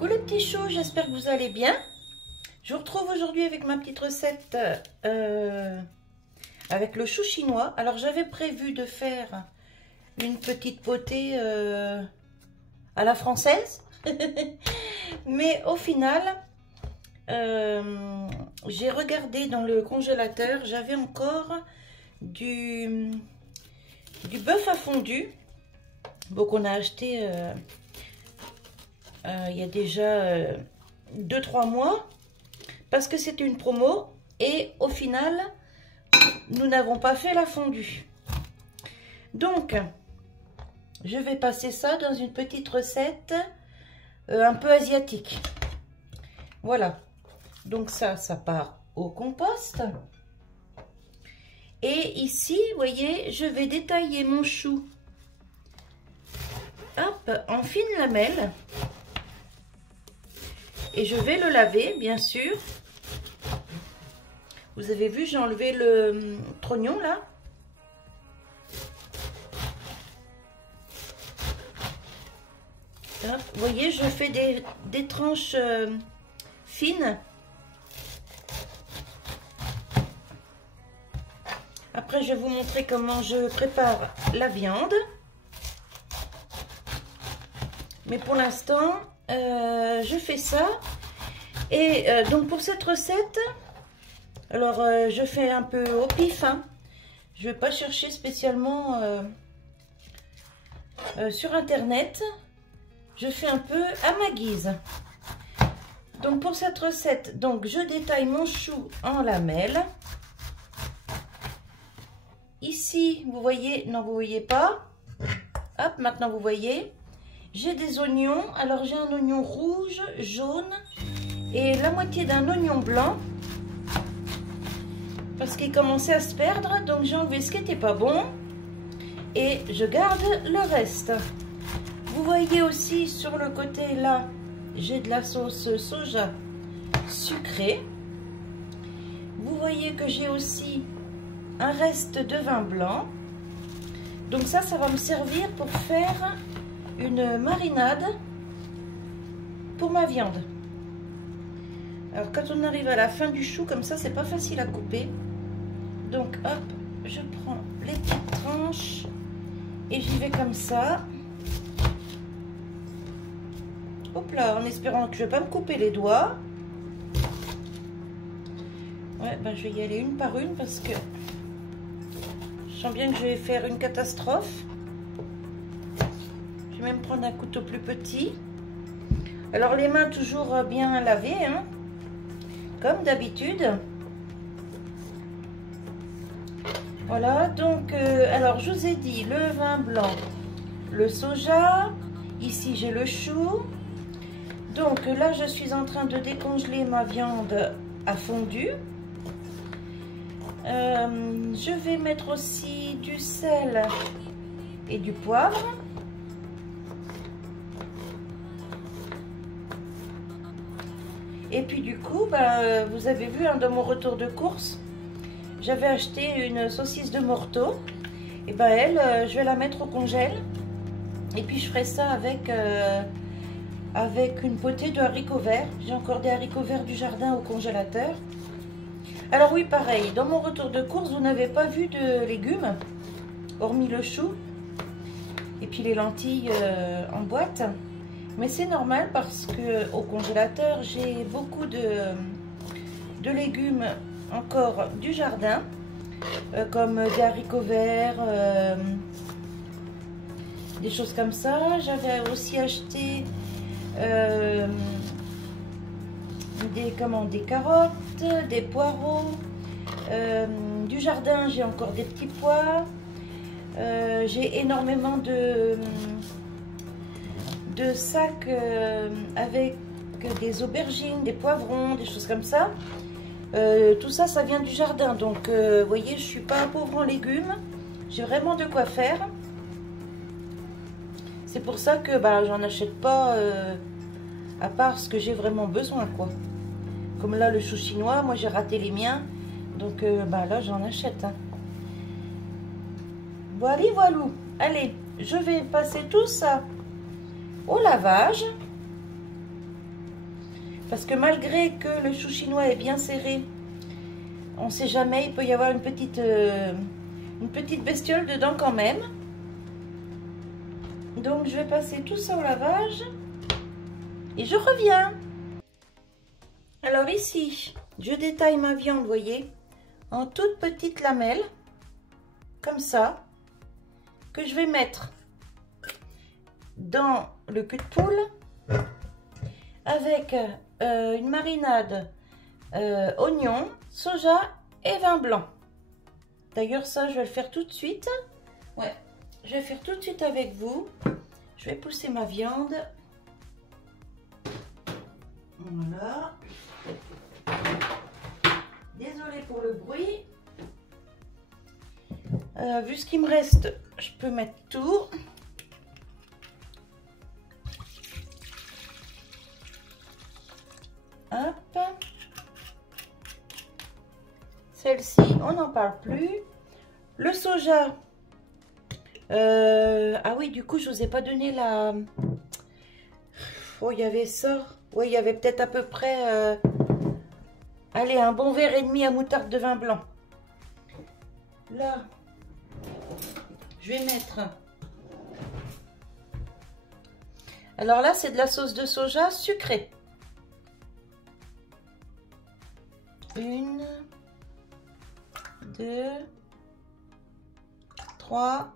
Coucou les petits choux, j'espère que vous allez bien. Je vous retrouve aujourd'hui avec ma petite recette avec le chou chinois. Alors j'avais prévu de faire une petite potée à la française. Mais au final, j'ai regardé dans le congélateur, j'avais encore du bœuf à fondu. Donc on a acheté il y a déjà 2-3 mois parce que c'était une promo et au final nous n'avons pas fait la fondue. Donc je vais passer ça dans une petite recette un peu asiatique. Voilà, donc ça part au compost. Et ici, vous voyez, je vais détailler mon chou, hop, en fines lamelles. Et je vais le laver, bien sûr. Vous avez vu, j'ai enlevé le trognon, là. Hop, vous voyez, je fais des tranches fines. Après, je vais vous montrer comment je prépare la viande. Mais pour l'instant, je fais ça. Et donc pour cette recette, alors je fais un peu au pif. Hein. Je ne vais pas chercher spécialement sur Internet. Je fais un peu à ma guise. Donc pour cette recette, donc je détaille mon chou en lamelles. Ici, vous voyez, non vous voyez pas. Hop, maintenant vous voyez. J'ai des oignons, alors j'ai un oignon rouge, jaune et la moitié d'un oignon blanc parce qu'il commençait à se perdre, donc j'ai enlevé ce qui n'était pas bon et je garde le reste. Vous voyez aussi sur le côté là, j'ai de la sauce soja sucrée. Vous voyez que j'ai aussi un reste de vin blanc. Donc ça va me servir pour faire une marinade pour ma viande. Alors quand on arrive à la fin du chou comme ça, c'est pas facile à couper. Donc hop, je prends les petites tranches et j'y vais comme ça. Hop là, en espérant que je vais pas me couper les doigts. Ouais, ben je vais y aller une par une parce que je sens bien que je vais faire une catastrophe. Je vais même prendre un couteau plus petit. Alors les mains toujours bien lavées, hein, comme d'habitude. Voilà, donc alors je vous ai dit le vin blanc, le soja, ici j'ai le chou. Donc là je suis en train de décongeler ma viande à fondu. Je vais mettre aussi du sel et du poivre. Et puis du coup, vous avez vu hein, dans mon retour de course, j'avais acheté une saucisse de morteau. Et elle, je vais la mettre au congèle. Et puis je ferai ça avec une potée de haricots verts. J'ai encore des haricots verts du jardin au congélateur. Alors oui, pareil, dans mon retour de course, vous n'avez pas vu de légumes, hormis le chou. Et puis les lentilles en boîte. Mais c'est normal parce que au congélateur, j'ai beaucoup de légumes encore du jardin, comme des haricots verts, des choses comme ça. J'avais aussi acheté des carottes, des poireaux. Du jardin, j'ai encore des petits pois. J'ai énormément de sacs avec des aubergines, des poivrons, des choses comme ça. Tout ça, ça vient du jardin. Donc, vous voyez, je suis pas pauvre en légumes. J'ai vraiment de quoi faire. C'est pour ça que j'en achète pas à part ce que j'ai vraiment besoin, quoi. Comme là, le chou chinois, moi j'ai raté les miens. Donc là, j'en achète. Hein. Voilà, voilou. Allez, je vais passer tout ça au lavage. Parce que malgré que le chou chinois est bien serré, on ne sait jamais, il peut y avoir une petite bestiole dedans quand même. Donc je vais passer tout ça au lavage et je reviens. Alors ici, je détaille ma viande, vous voyez, en toutes petites lamelles, comme ça, que je vais mettre dans le cul de poule avec une marinade oignon, soja et vin blanc. D'ailleurs ça je vais le faire tout de suite. Ouais, je vais faire tout de suite avec vous. Je vais pousser ma viande. Voilà. Désolée pour le bruit. Vu ce qu'il me reste, je peux mettre tout. Hop. Celle-ci, on n'en parle plus. Le soja. Ah oui, du coup, je vous ai pas donné la... Oh, il y avait ça. Oui, il y avait peut-être à peu près... Allez, un bon verre et demi à moutarde de vin blanc. Là, je vais mettre... Alors là, c'est de la sauce de soja sucrée. 1, 2, 3,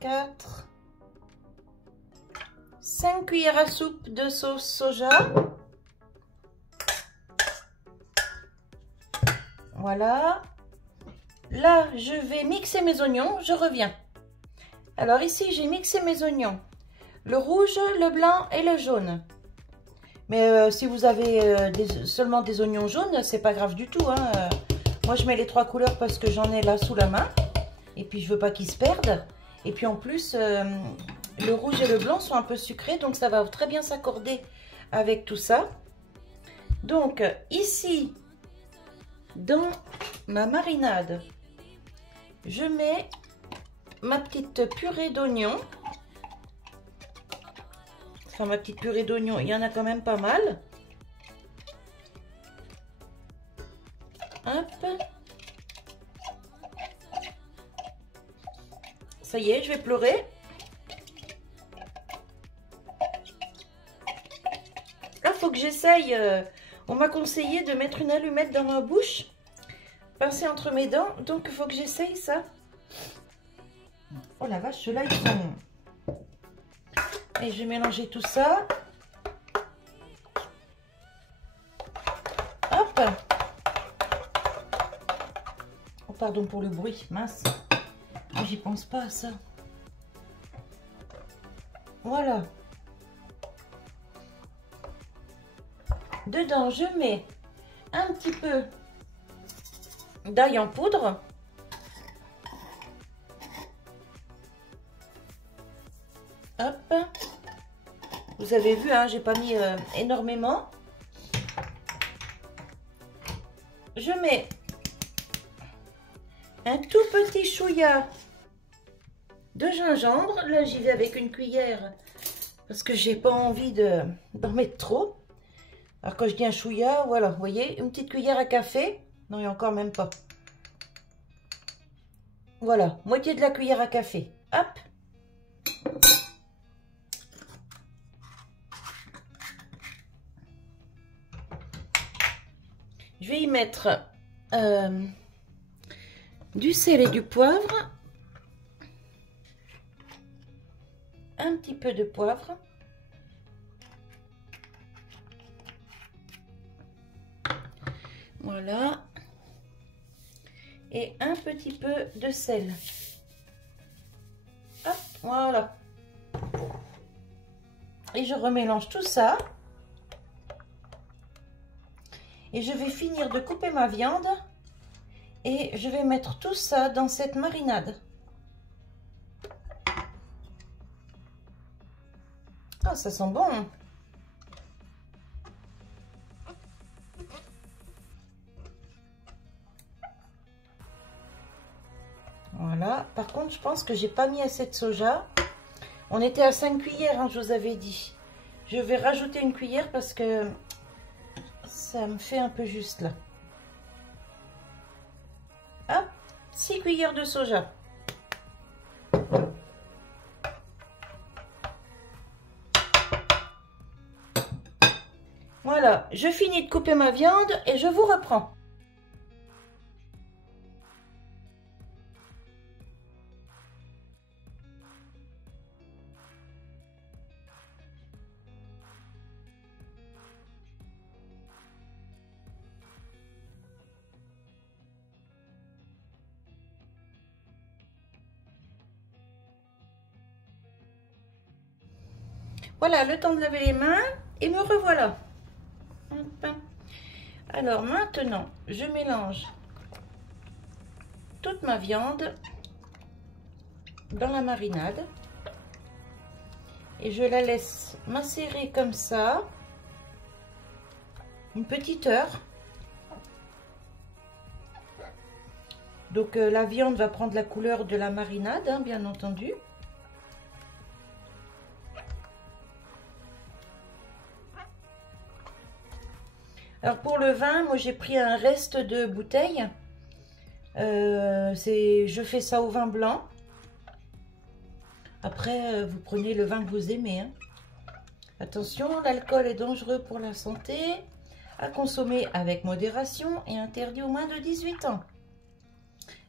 4, 5 cuillères à soupe de sauce soja. Voilà. Là, je vais mixer mes oignons. Je reviens. Alors ici, j'ai mixé mes oignons. Le rouge, le blanc et le jaune. Mais si vous avez seulement des oignons jaunes, c'est pas grave du tout. Hein. Moi, je mets les 3 couleurs parce que j'en ai là sous la main. Et puis, je veux pas qu'ils se perdent. Et puis, en plus, le rouge et le blanc sont un peu sucrés. Donc, ça va très bien s'accorder avec tout ça. Donc, ici, dans ma marinade, je mets ma petite purée d'oignons. Enfin, ma petite purée d'oignons, il y en a quand même pas mal. Hop. Ça y est, je vais pleurer. Là, faut que j'essaye. On m'a conseillé de mettre une allumette dans ma bouche, pincer entre mes dents. Donc, il faut que j'essaye ça. Oh la vache, ceux-là, ils sont... Et je vais mélanger tout ça. Hop. Oh, pardon pour le bruit, mince. J'y pense pas à ça. Voilà. Dedans, je mets un petit peu d'ail en poudre. Hop. Vous avez vu, hein, j'ai pas mis énormément. Je mets un tout petit chouïa de gingembre. Là, j'y vais avec une cuillère parce que j'ai pas envie d'en mettre trop. Alors, quand je dis un chouïa, voilà, vous voyez, une petite cuillère à café. Non, il n'y a encore même pas. Voilà, moitié de la cuillère à café. Hop. Je vais y mettre du sel et du poivre. Un petit peu de poivre. Voilà. Et un petit peu de sel. Hop, voilà. Et je remélange tout ça. Et je vais finir de couper ma viande. Et je vais mettre tout ça dans cette marinade. Ah, ça sent bon. Voilà. Par contre, je pense que j'ai pas mis assez de soja. On était à 5 cuillères, hein, je vous avais dit. Je vais rajouter une cuillère parce que ça me fait un peu juste là. Hop, 6 cuillères de soja. Voilà, je finis de couper ma viande et je vous reprends. Voilà, le temps de laver les mains et me revoilà. Alors maintenant, je mélange toute ma viande dans la marinade et je la laisse macérer comme ça une petite heure. Donc la viande va prendre la couleur de la marinade, hein, bien entendu. Alors pour le vin, moi j'ai pris un reste de bouteille. Je fais ça au vin blanc. Après, vous prenez le vin que vous aimez. Hein. Attention, l'alcool est dangereux pour la santé, à consommer avec modération et interdit aux moins de 18 ans.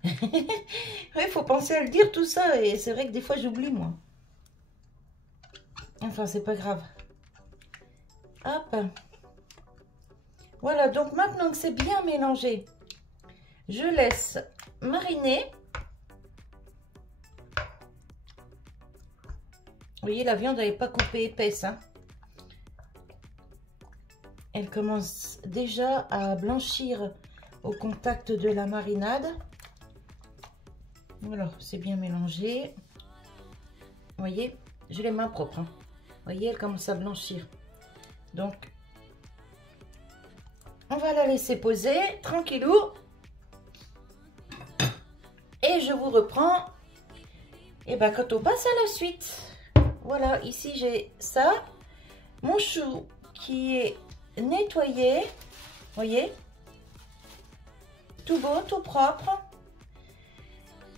Il faut penser à le dire tout ça et c'est vrai que des fois j'oublie moi. Enfin, c'est pas grave. Hop. Voilà, donc maintenant que c'est bien mélangé, je laisse mariner. Vous voyez, la viande n'est pas coupée épaisse. Hein. Elle commence déjà à blanchir au contact de la marinade. Voilà, c'est bien mélangé. Vous voyez, j'ai les mains propres. Hein. Vous voyez, elle commence à blanchir. Donc, on va la laisser poser tranquillou. Et je vous reprends. Et ben quand on passe à la suite. Voilà, ici j'ai ça. Mon chou qui est nettoyé. Voyez. Tout beau, tout propre.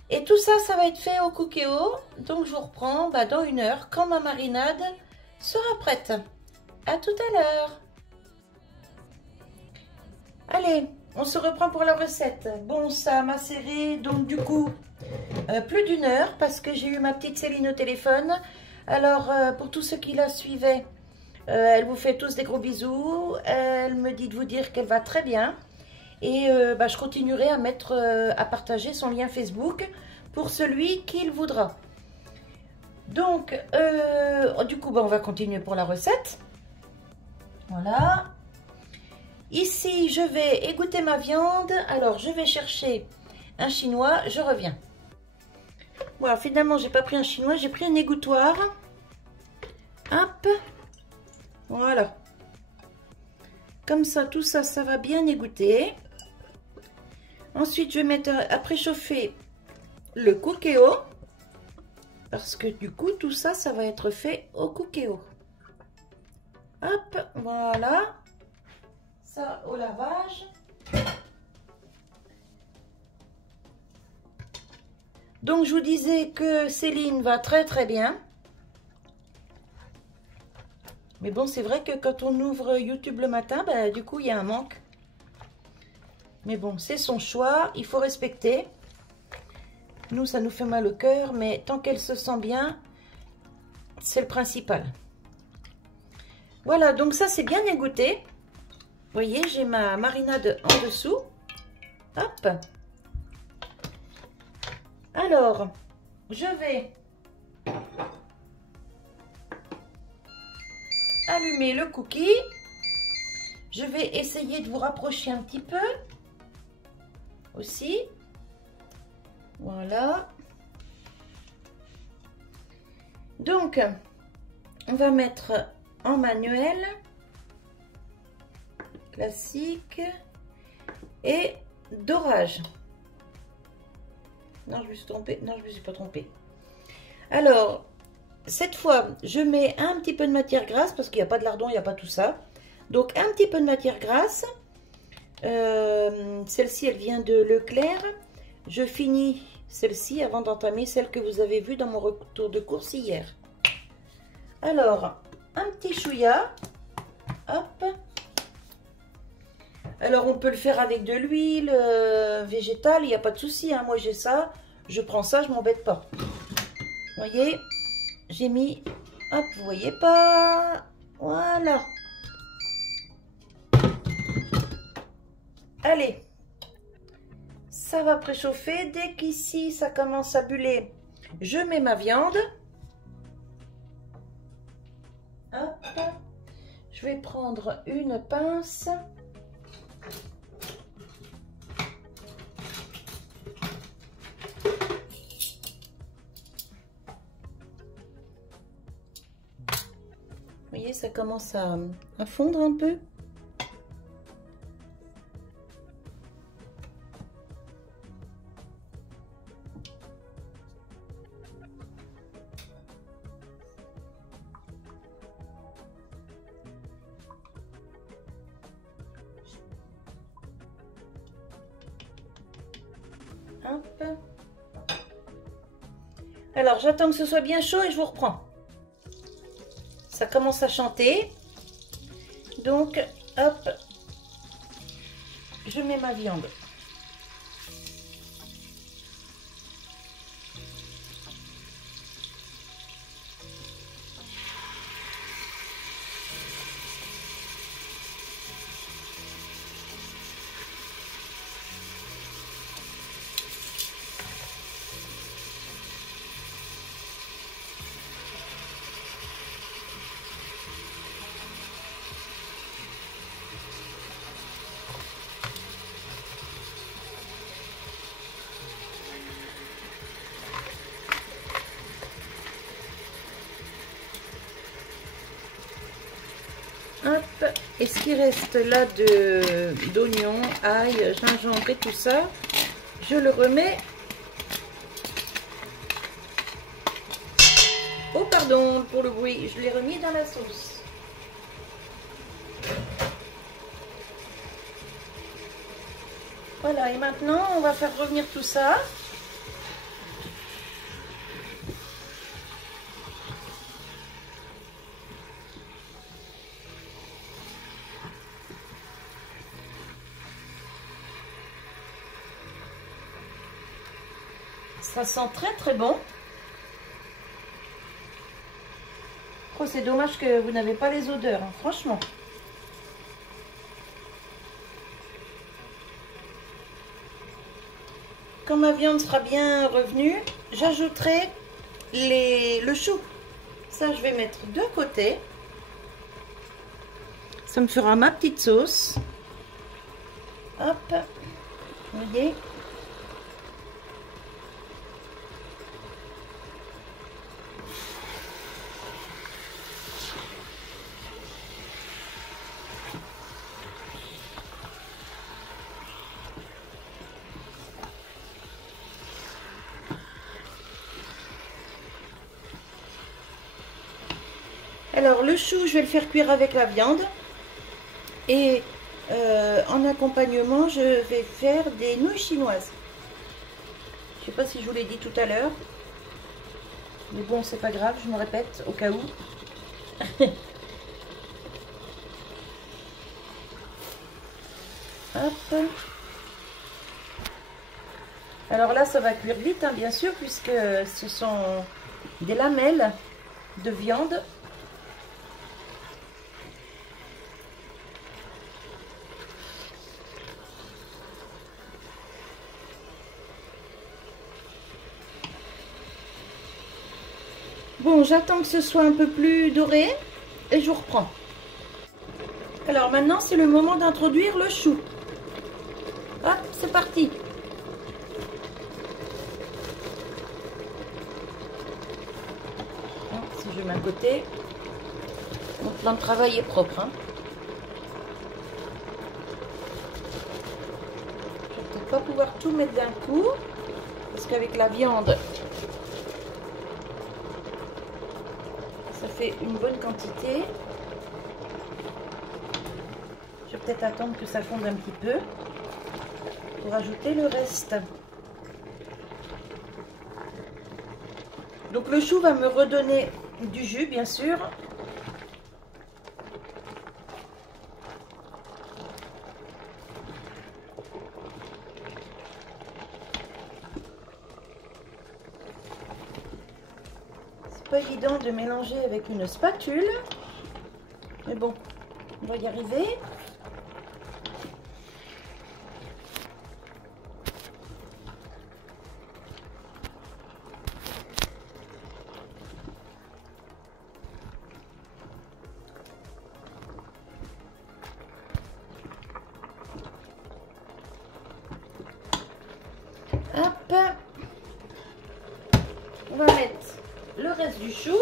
Et tout ça, ça va être fait au Cookéo. Donc je vous reprends dans 1 heure quand ma marinade sera prête. À tout à l'heure. Allez, on se reprend pour la recette. Bon, ça a macéré, donc du coup, plus d'1 heure parce que j'ai eu ma petite Céline au téléphone. Alors, pour tous ceux qui la suivaient, elle vous fait tous des gros bisous. Elle me dit de vous dire qu'elle va très bien. Et je continuerai à mettre, à partager son lien Facebook pour celui qui le voudra. Donc, du coup, on va continuer pour la recette. Voilà. Ici, je vais égoutter ma viande. Alors, je vais chercher un chinois. Je reviens. Voilà, finalement, j'ai pas pris un chinois. J'ai pris un égouttoir. Hop. Voilà. Comme ça, tout ça, ça va bien égoutter. Ensuite, je vais mettre à préchauffer le Cookéo. Parce que du coup, tout ça, ça va être fait au Cookéo. Hop, voilà. Ça au lavage. Donc je vous disais que Céline va très très bien. Mais bon, c'est vrai que quand on ouvre YouTube le matin, du coup il y a un manque. Mais bon, c'est son choix, il faut respecter. Nous, ça nous fait mal au cœur, mais tant qu'elle se sent bien, c'est le principal. Voilà, donc ça c'est bien égoutté. Vous voyez, j'ai ma marinade en dessous. Hop. Alors, je vais allumer le cookie. Je vais essayer de vous rapprocher un petit peu aussi. Voilà. Donc, on va mettre en manuel. Classique et d'orage. Non, je me suis trompée. Non, je me suis pas trompée. Alors, cette fois, je mets un petit peu de matière grasse parce qu'il n'y a pas de lardon, il n'y a pas tout ça. Donc, un petit peu de matière grasse. Celle-ci, elle vient de Leclerc. Je finis celle-ci avant d'entamer celle que vous avez vue dans mon retour de course hier. Alors, un petit chouïa. Hop. Alors, on peut le faire avec de l'huile végétale, il n'y a pas de souci. Hein. Moi, j'ai ça. Je prends ça, je m'embête pas. Vous voyez, j'ai mis... Hop, vous voyez pas. Voilà. Allez. Ça va préchauffer. Dès qu'ici, ça commence à buller, je mets ma viande. Hop. Je vais prendre une pince. Vous voyez, ça commence à fondre un peu. Hop. Alors, j'attends que ce soit bien chaud et je vous reprends. Ça commence à chanter. Donc, hop, je mets ma viande. Hop, et ce qui reste là d'oignons, ail, gingembre et tout ça, je le remets. Oh pardon pour le bruit, je l'ai remis dans la sauce. Voilà, et maintenant on va faire revenir tout ça. Ça sent très très bon. Oh, c'est dommage que vous n'avez pas les odeurs, hein, franchement. Quand ma viande sera bien revenue, j'ajouterai le chou. Ça, je vais mettre de côté. Ça me fera ma petite sauce. Hop, vous voyez. Alors le chou, je vais le faire cuire avec la viande. Et en accompagnement, je vais faire des nouilles chinoises. Je ne sais pas si je vous l'ai dit tout à l'heure. Mais bon, c'est pas grave, je me répète au cas où. Hop. Alors là, ça va cuire vite, hein, bien sûr, puisque ce sont des lamelles de viande. Bon, j'attends que ce soit un peu plus doré et je vous reprends. Alors maintenant, c'est le moment d'introduire le chou. Hop, c'est parti. Si je mets à côté, mon plan de travail est propre. Hein. Je vais peut-être pas pouvoir tout mettre d'un coup, parce qu'avec la viande, Ça fait une bonne quantité. Je vais peut-être attendre que ça fonde un petit peu pour ajouter le reste. Donc le chou va me redonner du jus, bien sûr. C'est pas évident de mélanger avec une spatule, mais bon, on va y arriver. Hop, on va mettre le reste du chou.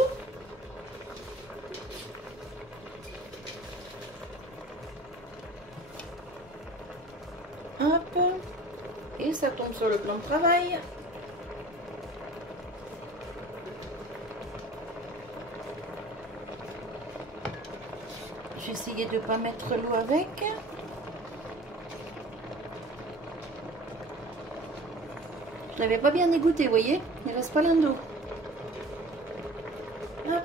Hop, et ça tombe sur le plan de travail. Je vais essayer de ne pas mettre l'eau avec. Je l'avais pas bien égoutté, vous voyez, il reste pas l'un d'eau. Hop.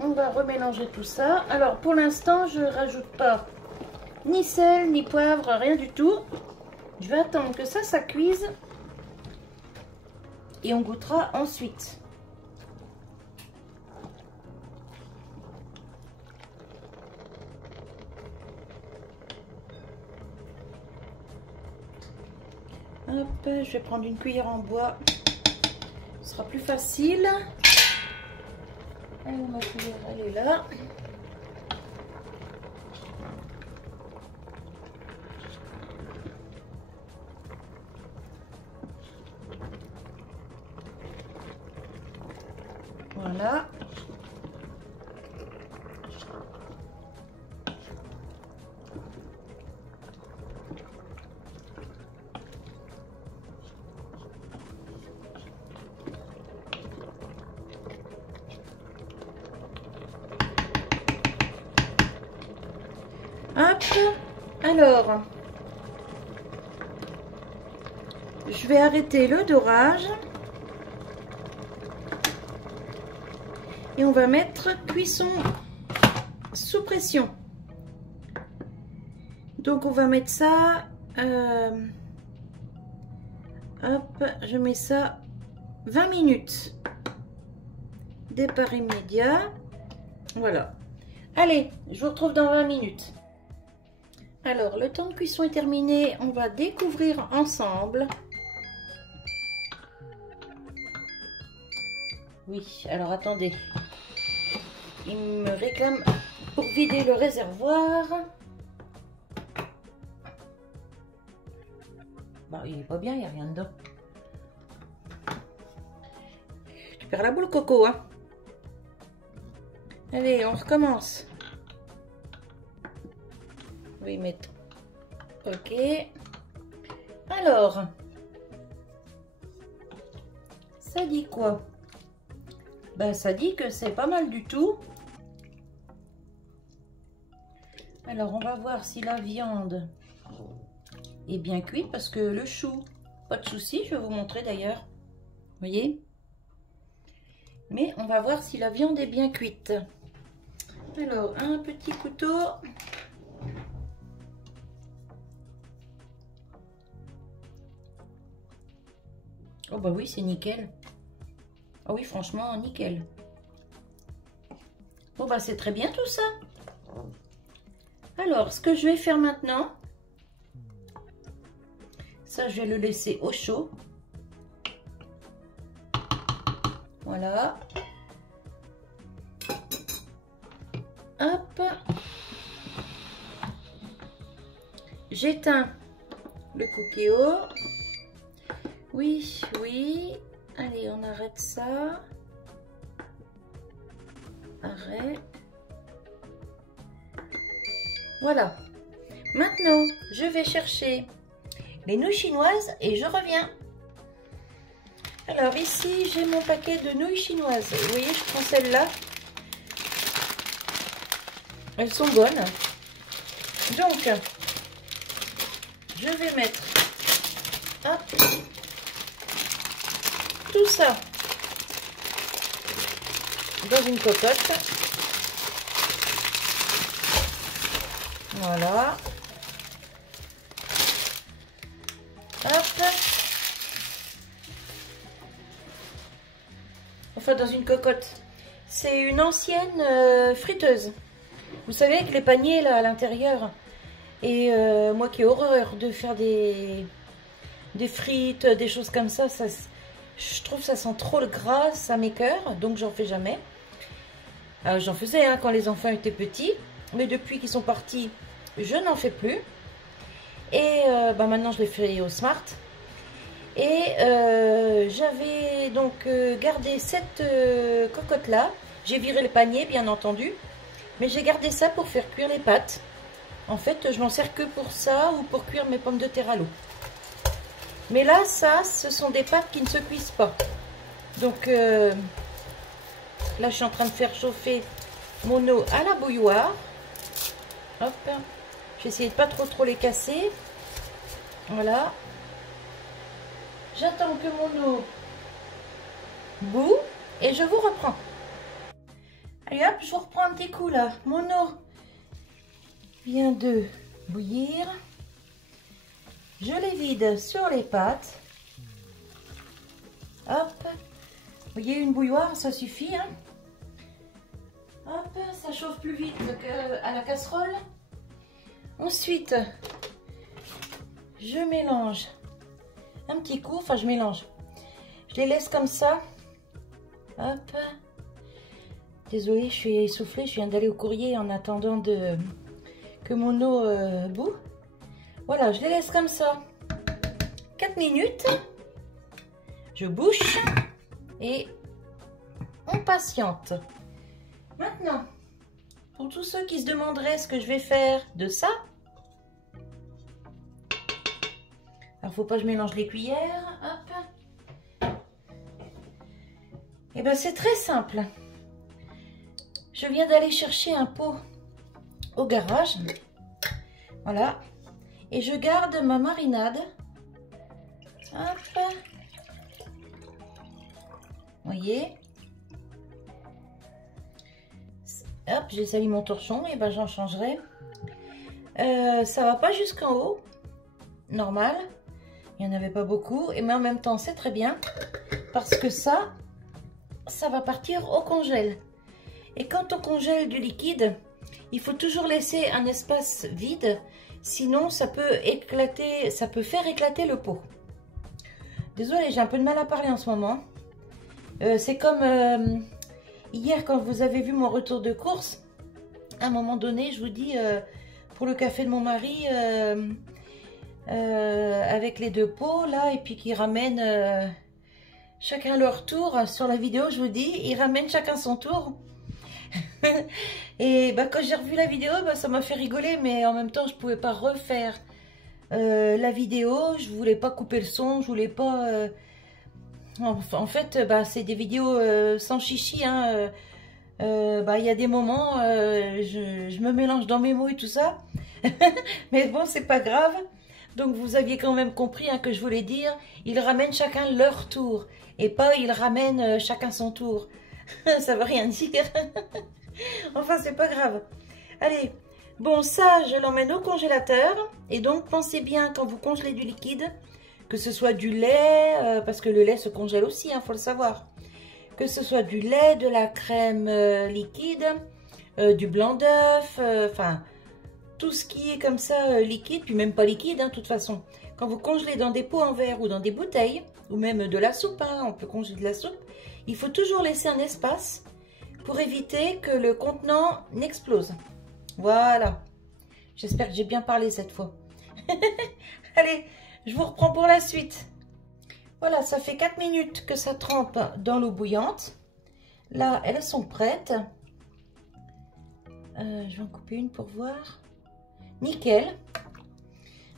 On va remélanger tout ça. Alors pour l'instant, je rajoute pas ni sel, ni poivre, rien du tout. Je vais attendre que ça cuise et on goûtera ensuite. Hop, je vais prendre une cuillère en bois, ce sera plus facile. Allez, ma cuillère, elle est là. Voilà. Hop, alors, je vais arrêter le dorage et on va mettre cuisson sous pression. Donc on va mettre ça, hop, je mets ça 20 minutes. Départ immédiat, voilà. Allez, je vous retrouve dans 20 minutes. Alors, le temps de cuisson est terminé, on va découvrir ensemble. Oui, alors attendez. Il me réclame pour vider le réservoir. Bah, il est pas bien, il n'y a rien dedans. Tu perds la boule, Coco, hein? Allez, on recommence. Oui, mettre. Ok. Alors, ça dit quoi? Ben, ça dit que c'est pas mal du tout. Alors, on va voir si la viande est bien cuite parce que le chou, pas de souci, je vais vous montrer d'ailleurs. Vous voyez? Mais on va voir si la viande est bien cuite. Alors, un petit couteau. Oh bah oui, c'est nickel. Ah oui, franchement, nickel. Bon bah c'est très bien tout ça. Alors, ce que je vais faire maintenant, ça je vais le laisser au chaud. Voilà. Hop. J'éteins le cookéo. Oui, oui. Allez, on arrête ça. Arrêt. Voilà. Maintenant, je vais chercher les nouilles chinoises et je reviens. Alors ici, j'ai mon paquet de nouilles chinoises. Vous voyez, je prends celle-là. Elles sont bonnes. Donc, je vais mettre tout ça dans une cocotte. Voilà. Hop. Enfin, dans une cocotte. C'est une ancienne friteuse. Vous savez, avec les paniers là à l'intérieur. Et moi qui ai horreur de faire des frites, des choses comme ça, je trouve que ça sent trop le gras, ça m'écoeure, donc j'en fais jamais. J'en faisais quand les enfants étaient petits, mais depuis qu'ils sont partis, je n'en fais plus. Et maintenant je les fais au Smart. Et j'avais donc gardé cette cocotte là. J'ai viré le panier bien entendu, mais j'ai gardé ça pour faire cuire les pâtes. En fait, je m'en sers que pour ça ou pour cuire mes pommes de terre à l'eau. Mais là, ça, ce sont des pâtes qui ne se cuisent pas. Donc là, je suis en train de faire chauffer mon eau à la bouilloire. Hop, je vais essayer de pas trop les casser. Voilà. J'attends que mon eau bout et je vous reprends. Allez hop, je vous reprends un petit coup là. Mon eau vient de bouillir. Je les vide sur les pâtes. Hop. Vous voyez, une bouilloire, ça suffit. Hein. Hop, ça chauffe plus vite qu'à la casserole. Ensuite, je mélange un petit coup. Enfin, je mélange. Je les laisse comme ça. Hop. Désolée, je suis essoufflée. Je viens d'aller au courrier en attendant que mon eau bout. Voilà, je les laisse comme ça. 4 minutes. Je bouche. Et on patiente. Maintenant, pour tous ceux qui se demanderaient ce que je vais faire de ça. Alors, faut pas que je mélange les cuillères. Hop. Et ben, c'est très simple. Je viens d'aller chercher un pot au garage. Voilà. Et je garde ma marinade. Hop. Voyez. Hop, j'ai sali mon torchon. Et ben j'en changerai. Ça va pas jusqu'en haut. Normal. Il n'y en avait pas beaucoup. Mais en même temps, c'est très bien. Parce que ça va partir au congèle. Et quand on congèle du liquide, il faut toujours laisser un espace vide. Sinon, ça peut éclater, ça peut faire éclater le pot. Désolée, j'ai un peu de mal à parler en ce moment. C'est comme hier, quand vous avez vu mon retour de course. À un moment donné, je vous dis, pour le café de mon mari, avec les 2 pots, là, et puis qui ramènent chacun leur tour. Sur la vidéo, je vous dis, ils ramènent chacun son tour. Et bah, quand j'ai revu la vidéo, bah, ça m'a fait rigoler, mais en même temps je pouvais pas refaire la vidéo, je voulais pas couper le son, je voulais pas en fait bah, c'est des vidéos sans chichi hein. Bah, il y a des moments je me mélange dans mes mots et tout ça. Mais bon, c'est pas grave. Donc vous aviez quand même compris hein, que je voulais dire, ils ramènent chacun leur tour et pas ils ramènent chacun son tour. Ça veut rien dire. Enfin, c'est pas grave. Allez, bon, ça, je l'emmène au congélateur. Et donc, pensez bien, quand vous congelez du liquide, que ce soit du lait, parce que le lait se congèle aussi, hein, faut le savoir. Que ce soit du lait, de la crème liquide, du blanc d'œuf, enfin, tout ce qui est comme ça liquide, puis même pas liquide, hein, de toute façon. Quand vous congelez dans des pots en verre ou dans des bouteilles, ou même de la soupe, hein, on peut congeler de la soupe, il faut toujours laisser un espace pour éviter que le contenant n'explose. Voilà. J'espère que j'ai bien parlé cette fois. Allez, je vous reprends pour la suite. Voilà, ça fait 4 minutes que ça trempe dans l'eau bouillante. Là, elles sont prêtes. Je vais en couper une pour voir. Nickel.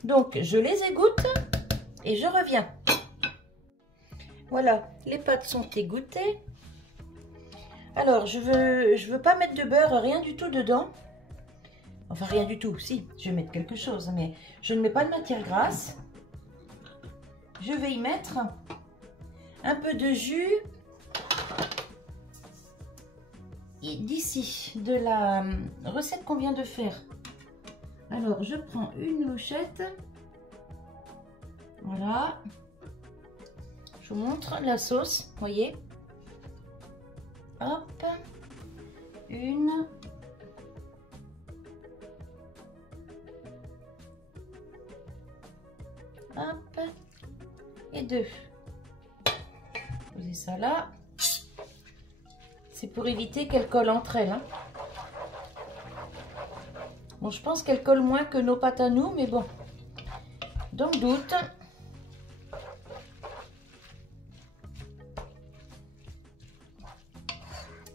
Donc, je les égoutte. et je reviens. Voilà, les pâtes sont égouttées. Alors, je veux pas mettre de beurre, rien du tout dedans. Enfin, rien du tout. Si, je vais mettre quelque chose, mais je ne mets pas de matière grasse. Je vais y mettre un peu de jus d'ici, de la recette qu'on vient de faire. Alors, je prends une louchette. Voilà. Je vous montre la sauce, voyez. Hop. Une. Hop. Et deux. Posez ça là. C'est pour éviter qu'elle colle entre elles. Hein. Bon, je pense qu'elle colle moins que nos pâtes à nous, mais bon. Dans le doute.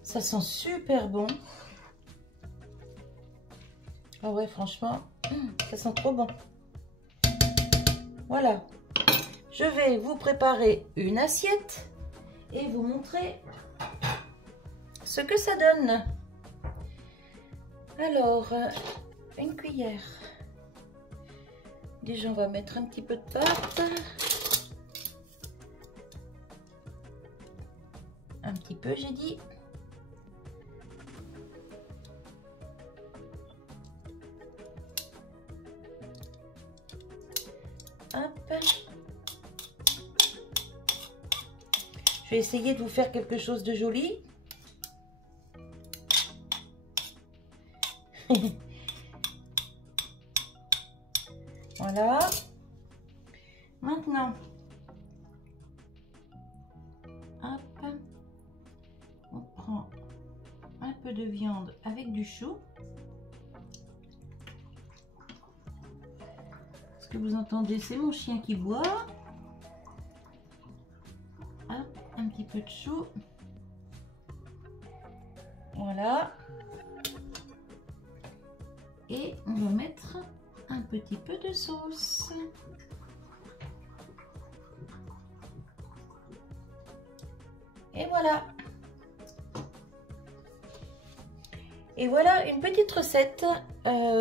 Ça sent super bon. Ah ouais, franchement, ça sent trop bon. Voilà. Je vais vous préparer une assiette et vous montrer ce que ça donne. Alors, une cuillère. Déjà, on va mettre un petit peu de pâte. Un petit peu, j'ai dit. Hop. Je vais essayer de vous faire quelque chose de joli. Voilà. Maintenant, hop, on prend un peu de viande avec du chou. Ce que vous entendez, c'est mon chien qui boit. Hop, un petit peu de chou. Voilà. Et on va mettre un petit peu de sauce. Et voilà. Et voilà une petite recette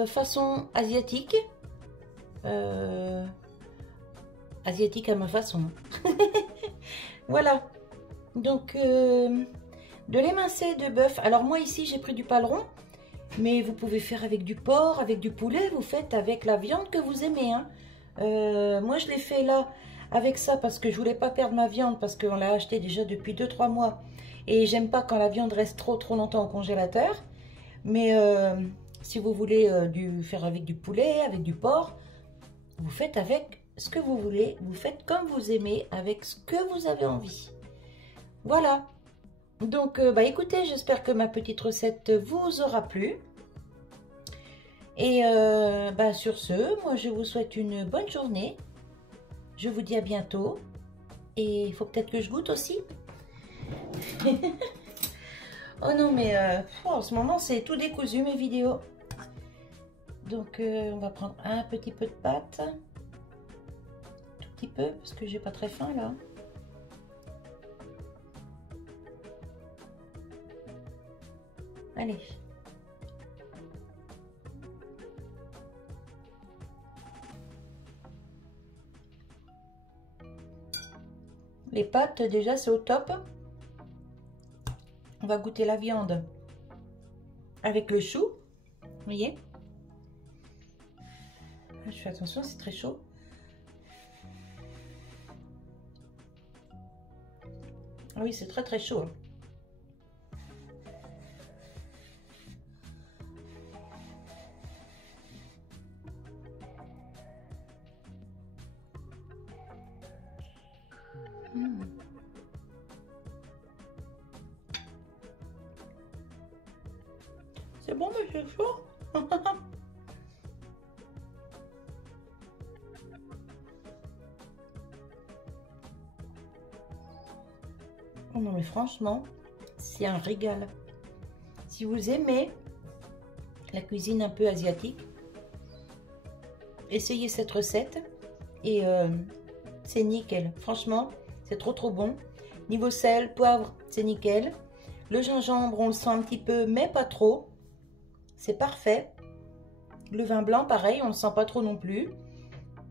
façon asiatique. Asiatique à ma façon. Voilà. Donc, de l'émincé de bœuf. Alors moi ici, j'ai pris du paleron. Mais vous pouvez faire avec du porc, avec du poulet. Vous faites avec la viande que vous aimez. Hein. Moi, je l'ai fait là avec ça parce que je voulais pas perdre ma viande. Parce qu'on l'a acheté déjà depuis 2-3 mois. Et j'aime pas quand la viande reste trop longtemps au congélateur. Mais si vous voulez faire avec du poulet, avec du porc, vous faites avec ce que vous voulez. Vous faites comme vous aimez, avec ce que vous avez envie. Voilà. Donc, écoutez, j'espère que ma petite recette vous aura plu. Et sur ce, moi, je vous souhaite une bonne journée. Je vous dis à bientôt. Et il faut peut-être que je goûte aussi. Oh non, mais en ce moment, c'est tout décousu, mes vidéos. Donc, on va prendre un petit peu de pâte. Tout petit peu, parce que j'ai pas très faim, là. Allez. Les pâtes, déjà, c'est au top. On va goûter la viande avec le chou. Vous voyez? Je fais attention, c'est très chaud. Ah oui, c'est très chaud. C'est bon, mais c'est chaud. Oh non, mais franchement, c'est un régal. Si vous aimez la cuisine un peu asiatique, essayez cette recette et c'est nickel. Franchement, c'est trop bon. Niveau sel, poivre, c'est nickel. Le gingembre, on le sent un petit peu, mais pas trop. C'est parfait. Le vin blanc, pareil, on le sent pas trop non plus.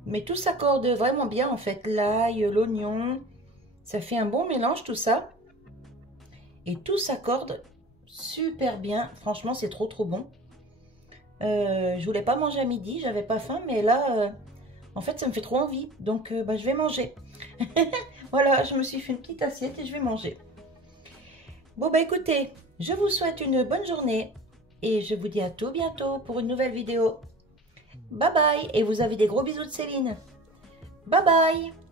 Mais tout s'accorde vraiment bien en fait. L'ail, l'oignon, ça fait un bon mélange tout ça. Et tout s'accorde super bien. Franchement, c'est trop bon. Je voulais pas manger à midi, j'avais pas faim, mais là, en fait, ça me fait trop envie. Donc, je vais manger. Voilà, je me suis fait une petite assiette et je vais manger. Bon, écoutez, je vous souhaite une bonne journée et je vous dis à tout bientôt pour une nouvelle vidéo. Bye bye et vous avez des gros bisous de Céline. Bye bye.